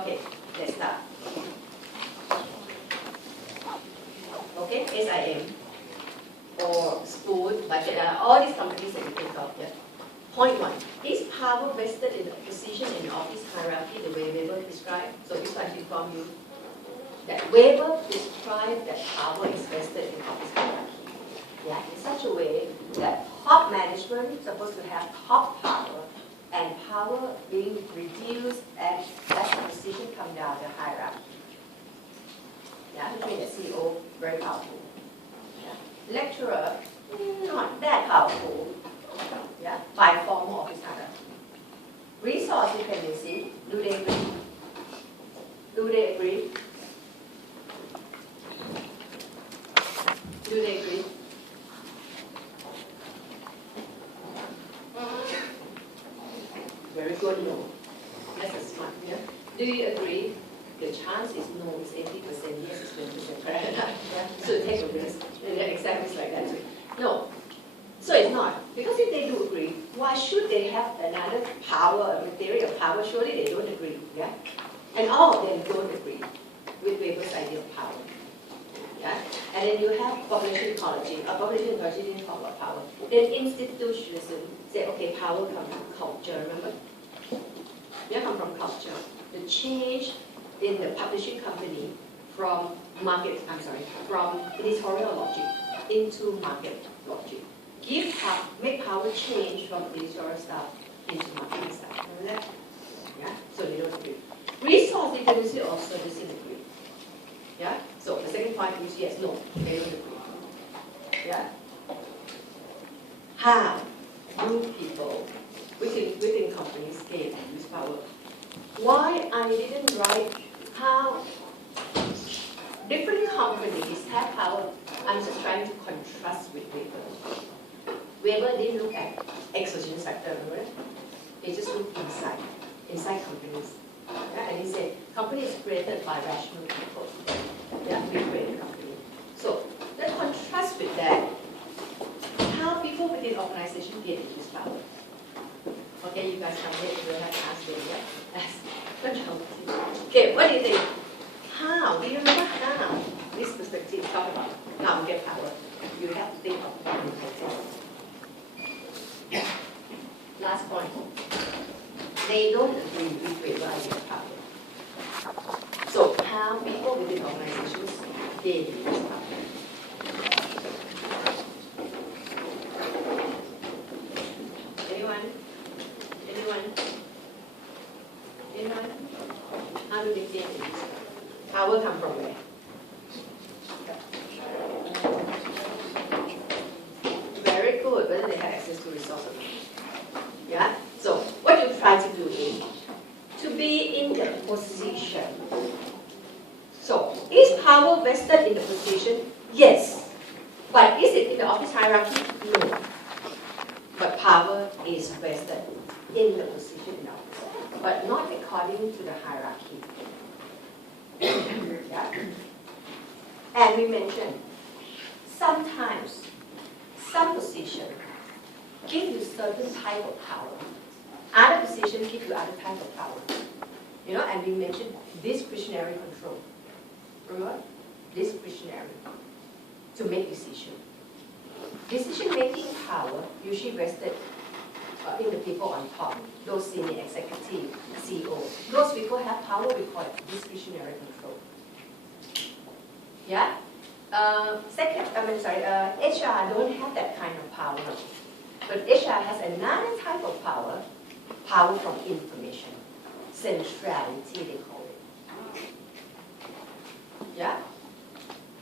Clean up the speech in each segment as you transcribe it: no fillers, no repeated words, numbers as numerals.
Okay, let's start. Okay, SIM or Spoon, Budget, all these companies that you think of here. Point one, is power vested in the position in the office hierarchy the way Weber described? So this one to inform you that Weber described that power is vested in office hierarchy. Yeah, in such a way that top management is supposed to have top power, and power being reduced as the position come down the hierarchy. Yeah, between the CEO, very powerful. Yeah. Lecturer, not that powerful. Yeah, by formal office hierarchy. Resource dependency, do they agree? Do they agree? Do they agree? Very good, no. That's a smart, yeah. Do you agree? The chance is no, it's 80%, yes, it's 20%, correct? Yeah. So take a risk. And the exam is like that too. No. So it's not. Because if they do agree, why should they have another power, a theory of power? Surely they don't agree, yeah? And all of them don't agree with Weber's idea of power. Yeah? And then you have population ecology. Population ecology didn't talk about power. Then institutionalism say, okay, power comes from culture, remember? Yeah, come from culture. The change in the publishing company from from editorial logic into market logic. Make power change from editorial stuff into marketing stuff. Remember that? Yeah? So they don't agree. Resource dependency also doesn't agree. Yeah? So the second point is yes, no, they don't agree. Yeah? How do people within companies gain and use power? Why I didn't write how different companies have power, I'm just trying to contrast with Weber. Weber didn't look at exogenous factor, remember? They just looked inside companies. Yeah? And he said, company is created by rational people. Yeah, we create a company. So, let's contrast with that, how people within organization get this power. Okay, you guys come here, you will have to ask them, yeah? Okay, what do you think? How? Do you remember how this perspective talk about how we get power? You have to think of it. Last point. They don't agree with Weber idea of power. So how people within organizations gain this power? Anyone? How do they gain this power? Power come from where? Very good, whether they have access to resources. Yeah? So what you try to do is to be in the position. So is power vested in the position? Yes. But is it in the office hierarchy? No. But power is vested in the position in the office, but not according to the hierarchy. Yeah? And we mentioned sometimes some position give you certain type of power. Other positions give you other type of power. You know, and we mentioned discretionary control. Remember? Discretionary. To make decision. Decision-making power usually vested in the people on top, those senior executive, CEO. Those people have power, we call it discretionary control. Yeah? HR don't have that kind of power. But HR has another type of power, power from information. Centrality, they call it. Yeah?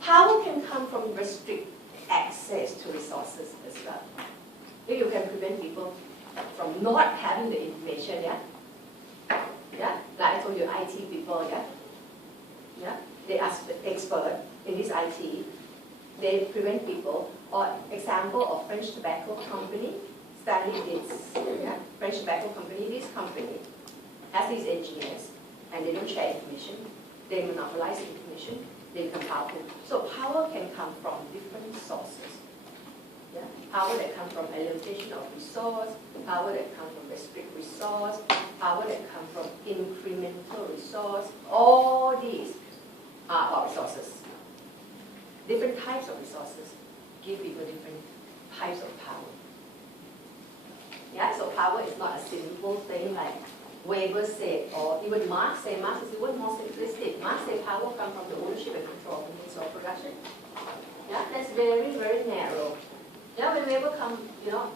Power can come from restrict access to resources as well. You can prevent people from not having the information, yeah? Yeah? Like I told you, IT people, yeah? Yeah? They are expert in this IT. They prevent people. Or example of French tobacco company, studied this, yeah? French tobacco company, this company has these engineers, and they don't share information. They monopolize information. They become powerful. So power can come from different sources. Yeah? power that comes from allocation of resource, power that comes from restrict resource, power that comes from incremental resource. All these are our resources. Different types of resources give people different types of power. Yeah, so power is not a simple thing like Weber said, or even Marx said. Marx is even more simplistic. Marx said power comes from the ownership and control of the means of production. Yeah, that's very, very narrow. Yeah, when Weber comes,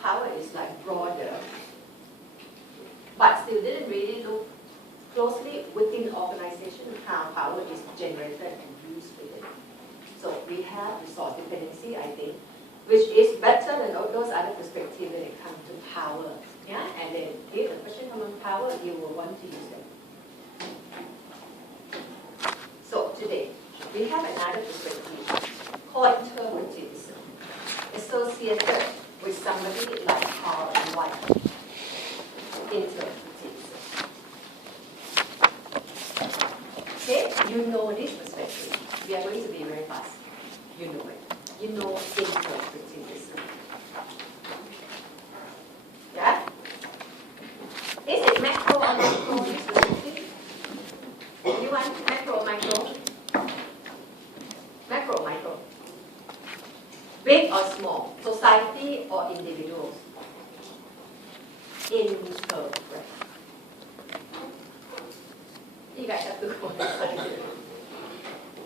power is like broader, but still didn't really look closely within the organization how power is generated and used within. So we have resource dependency, I think, which is better than all those other perspectives when it comes to power. Yeah, and then if the question comes on power, you will want to use them. So today, we have another perspective called interpretivism, associated with somebody like Carl and White. Interpretivism. Okay, you know this perspective. We are going to be very fast. You know it. You know interpretivism. Yeah? Is it macro or micro, this perspective? You want macro or micro? Macro or micro? Big or small? Society or individuals? Interpret. You guys have to go inside.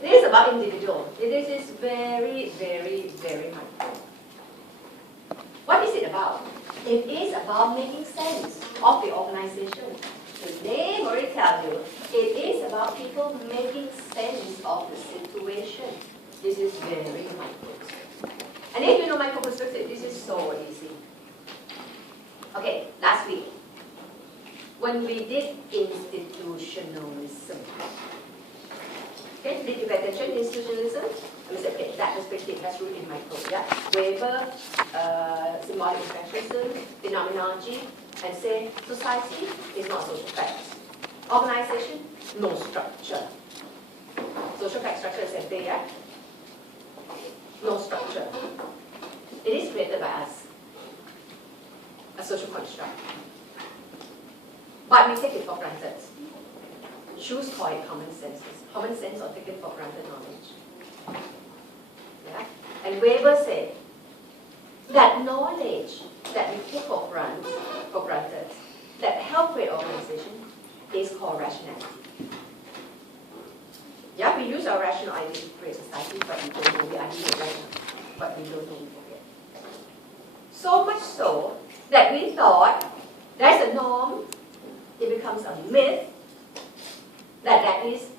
This is about individual. This is very, very, very micro. What is it about? It is about making sense of the organization. The name already tells you, it is about people making sense of the situation. This is very micro. And if you know micro perspective, this is so easy. Okay, last week, when we did institutionalism, okay, did you pay attention to institutionalism? I mean, okay, that perspective has root in micro, yeah? Weber, symbolic expressionism, phenomenology, and say society is not social facts. Organization, no structure. Social fact structure is the same thing, yeah? No structure. It is created by us, a social construct. But we take it for granted. Choose call it common sense. Common sense or taken for granted knowledge. Yeah? And Weber said that knowledge that we take for granted, that help create organization, is called rationality. Yeah, we use our rational idea to create society, but we don't know. We are here right now, but we don't know we forget. So much so that we thought there's a norm, it becomes a myth, that is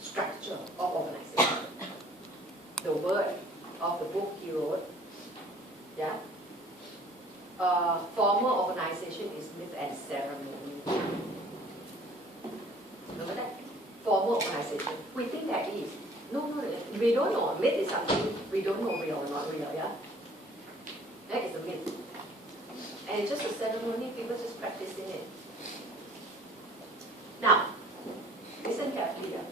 structure of organization. The word of the book he wrote, yeah? Formal organization is myth and ceremony. Remember that? Formal organization. We think that is. No, we don't know. Myth is something we don't know real or not real, yeah? That is a myth. And it's just a ceremony, people just practicing it. Now, listen carefully here.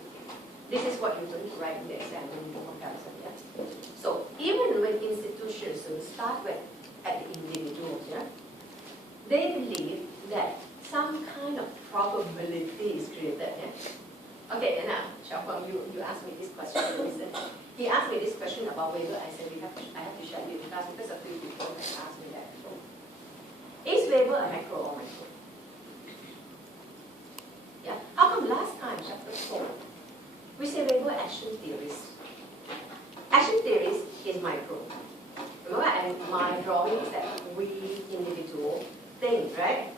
This is what you're going to write in the exam when you do comparison, yeah? So, even when institutions start with at the individuals, yeah? They believe that some kind of probability is created, yeah? Okay, and now, Xiaopeng, you asked me this question. Listen. He asked me this question about Weber. I said, I have to share it with us because a few people have asked me that. Is Weber a macro or micro? Yeah. How come last time, chapter 4, we say Weber action theories? Action theories is micro. Remember, and my drawing is that we individual think, right?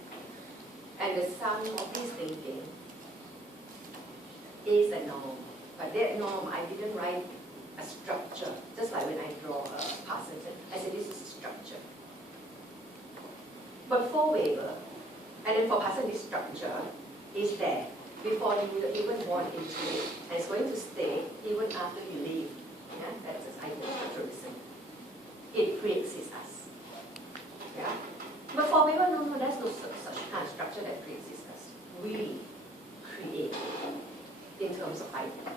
And the sum of this thinking is a norm. But that norm, I didn't write a structure, just like when I draw a Parson. I said this is a structure. But for Weber, and then for Parson, this structure is there before you even born into it, and it's going to stay even after you leave. Yeah? That's the idea of structuralism. It pre-exists us. Yeah? But for Weber, no, there's no such kind of structure that pre-exists us. We create in terms of idea.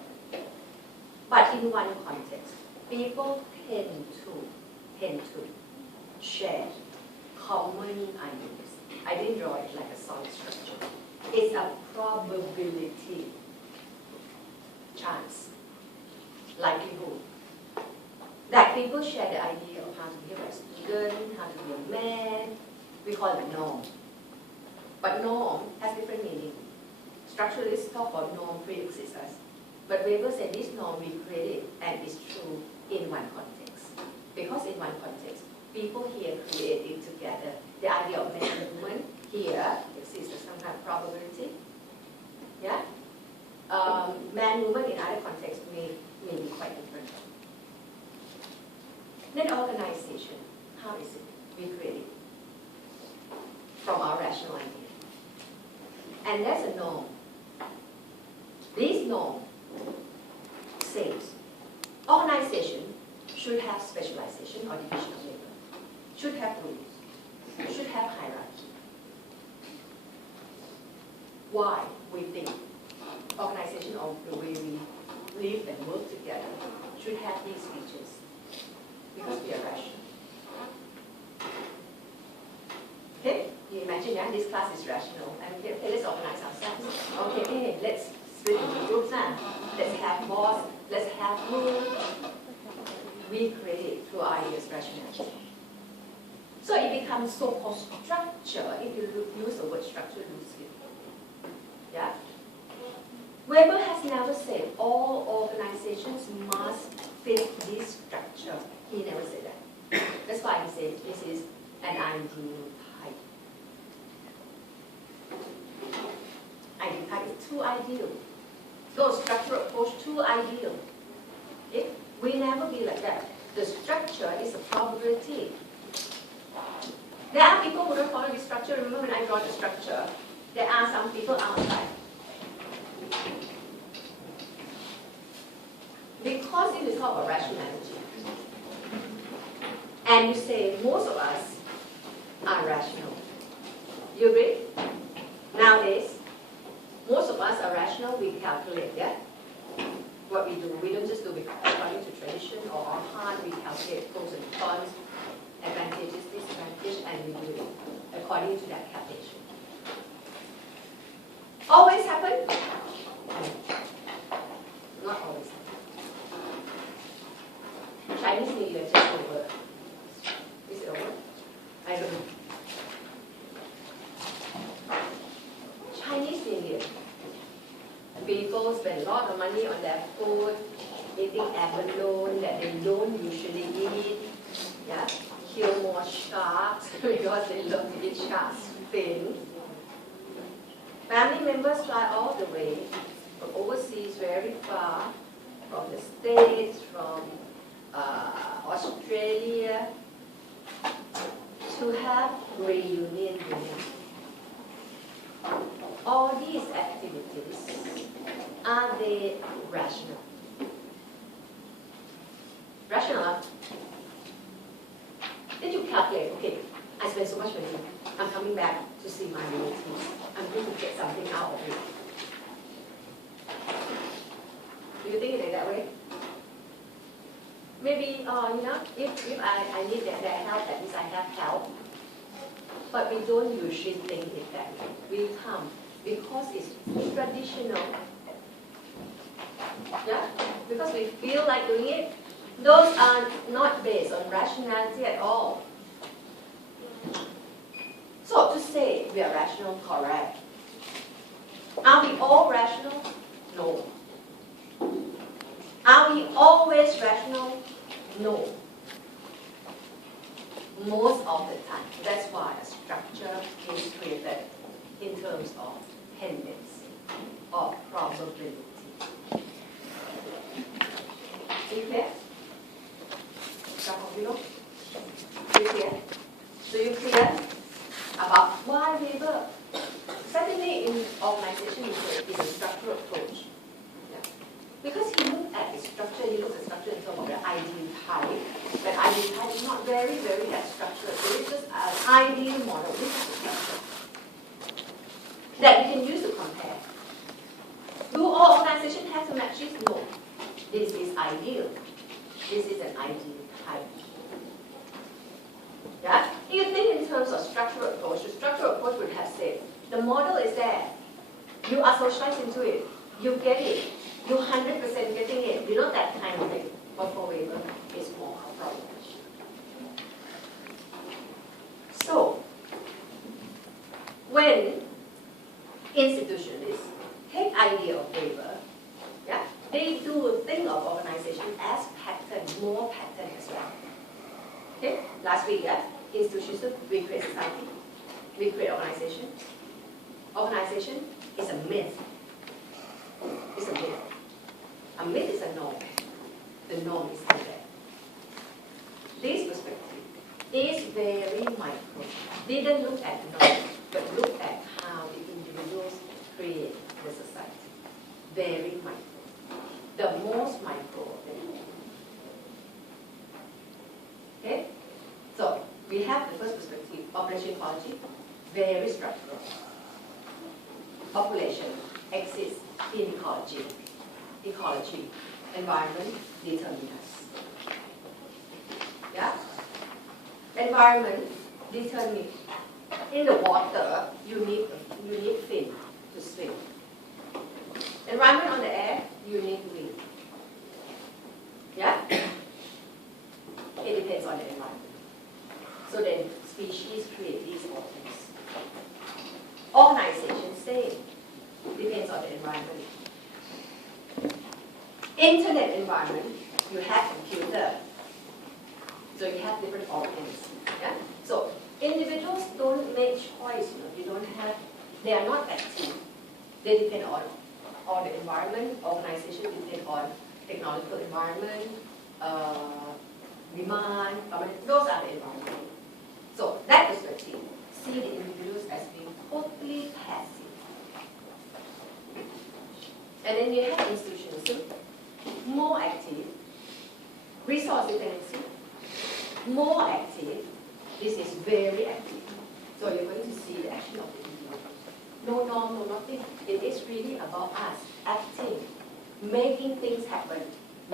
But in one context, people tend to shared, common ideas. I didn't draw it like a solid structure. It's a probability, chance, likelihood. That people share the idea of how to behave as a student, how to be a man. We call it norm. But norm has different meaning. Structuralists talk about norm pre-exists us. But Weber said this norm we created and it's true in one context. Because in one context, people here created together the idea of man and woman. Here exists as some kind of probability. Yeah? Man, woman in other contexts may be quite different. Then organization. How is it? We create it from our rational idea. And there's a norm. This norm says organization should have specialization or division of labor, should have rules, should have hierarchy. Why we think organization of the way we live and work together should have these features? Because we are rational. Okay, you imagine that this class is rational. And okay, let's organize ourselves. Okay, let's split into groups now. Let's have boss, let's have rules. We create it through our ideas rationality. So it becomes so-called structure if you use the word structure loosely. Yeah? Weber has never said all organizations must fit this structure. He never said that. That's why he said this is an ideal type. Ideal type is too ideal. So structural approach too ideal. Okay? We never be like that. The structure is a probability. There are people who don't follow this structure. Remember when I draw the structure, there are some people outside. Because it is called rationality. And you say most of us are rational. You agree? Nowadays, most of us are rational. We calculate, yeah? What we do. We don't just do it according to tradition or our heart. We calculate pros and cons, advantages, disadvantages, and we do it according to that calculation. Always happen? Not always happen. Chinese New Year just over. Is it over? I don't know. Chinese New Year. People spend a lot of money on their food, eating abalone that they don't usually eat. Yeah? Kill more sharks because they love to eat sharks' fins. Family members fly all the way from overseas, very far, from the States, from Australia, to have reunion dinner. All these activities, are they rational? Rational? Did you calculate, okay, I spent so much money, I'm coming back to see my relatives, I'm going to get something out of it. Do you think it that way? Maybe, if I need that help, at least I have help. But we don't usually think it that way. We come because it's traditional. Yeah? Because we feel like doing it. Those are not based on rationality at all. So to say we are rational, correct. Are we all rational? No. Are we always rational? No. Most of the time. That's why a structure is created in terms of tendency or probability. Is it clear? Are you clear? So you clear about why Weber? Certainly in organization is a structural approach. Yeah. Because he looked at the structure, he looks at structure in terms of the ideal type. But ideal type is not very, very that structured. So it's just an ideal model. This is the structure that we can use to compare. Do all organizations have to match this? No. This is ideal. This is an ideal type. Yeah? structural approach, the structural approach would have said, the model is there. You are socialized into it. You get it. You 100% getting it. You know that kind of thing. But for Weber, it's more a problem. So, when institutionalists take idea of Weber, yeah, they do think of organization as pattern, more pattern as well. Okay, last week, yeah, institutions, we create society, we create organization. Organization is a myth. It's a myth. A myth is a norm. The norm is still there. This perspective is very micro. Didn't look at norm, but look at how the individuals create the society. Very micro. The most micro of them. Okay? So, we have the first perspective, population ecology, very structural. Population exists in ecology. Ecology, environment, determine us. Yeah? Environment, determine. In the water, you need fin to swim. Environment on the air, you need wind. Yeah? It depends on the environment. So then, species create these organs. Organization, same. Depends on the environment. Internet environment, you have computer. So you have different organs. Yeah? So individuals don't make choice. You don't have, they are not active. They depend on the environment. Organization depend on technological environment, demand. Those are the environment. So that perspective, see the individuals as being totally passive. And then you have institutionalism, more active, resource dependency, more active. This is very active. So you're going to see the action of the individual. No norm, no nothing. It is really about us acting, making things happen,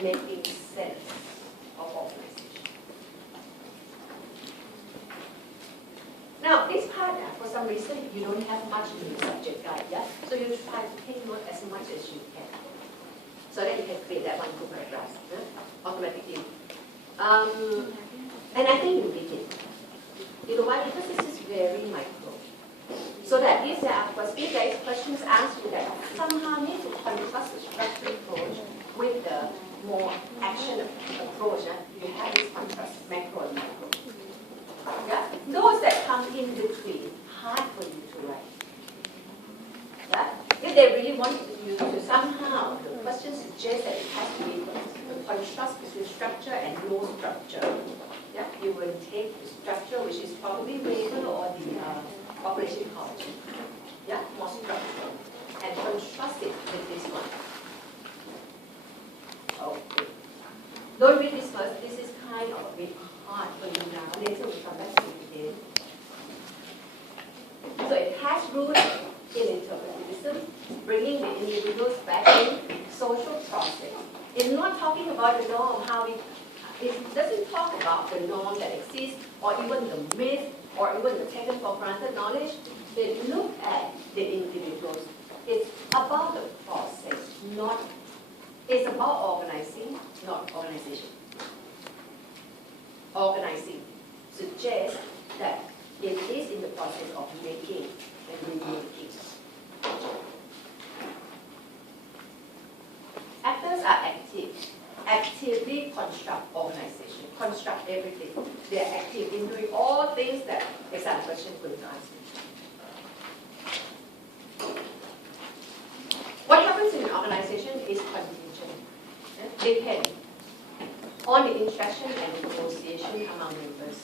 making sense of organization. Now, this part, for some reason, you don't have much in the subject guide, yeah? So you try to take note as much as you can. So that you can create that one good paragraph, automatically. And I think you did it. You know why? Because this is very micro. So that if there is questions asked, you that somehow need to contrast the structural approach with the more action approach. You have this contrast, macro and micro. Yeah? Those that come in between, hard for you to write. Yeah? If they really want you to somehow, the question suggests that it has to be the contrast between structure and no structure. Yeah? You will take the structure, which is probably Weber or the population ecology. Yeah? More structural. And contrast it with this one. Okay. Don't read this first. This is kind of a bit hard for you now. Later we'll come back to it again. So it has roots in interpretivism, bringing the individuals back in social process. It's not talking about the norm, it doesn't talk about the norm that exists, or even the myth, or even the taken for granted knowledge. They look at the individuals. It's about the process, it's about organizing, not organization. Organizing suggests that it is in the process of making and remaking. Actors are active, actively construct organization, construct everything. They are active in doing all things that exam question couldn't answer. What happens in an organization is contingent, depend on the interaction and negotiation among members.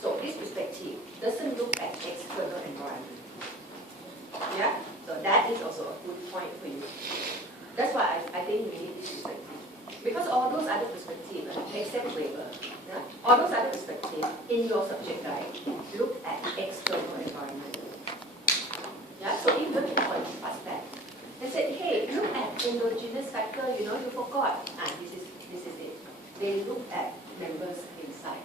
So this perspective doesn't look at external environment. Yeah? So that is also a good point for you. That's why I think we need this perspective. Because all those other perspectives, except Weber, yeah? All those other perspectives in your subject guide look at external environment. Yeah? So if you look at contrast that, they said, hey, look at endogenous factor, you forgot. This is it. They look at members inside.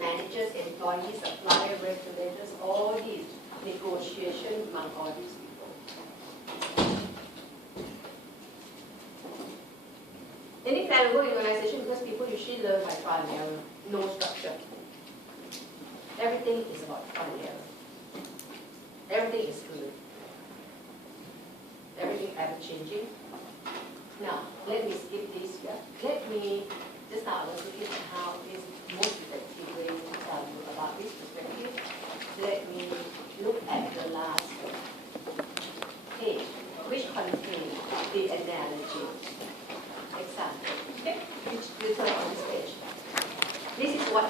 managers, employees, suppliers, regulators, all these negotiations among all these people. Any plan of work organization, because people usually learn by trial and error, no structure. Everything is about trial and error. Everything is fluid. Everything ever changing. Now, let me skip this here. Let me, just now I was looking at how is most effective way to tell you about this perspective. Let me look at the last page, which contains the analogy example. Okay, which is on this page. This is what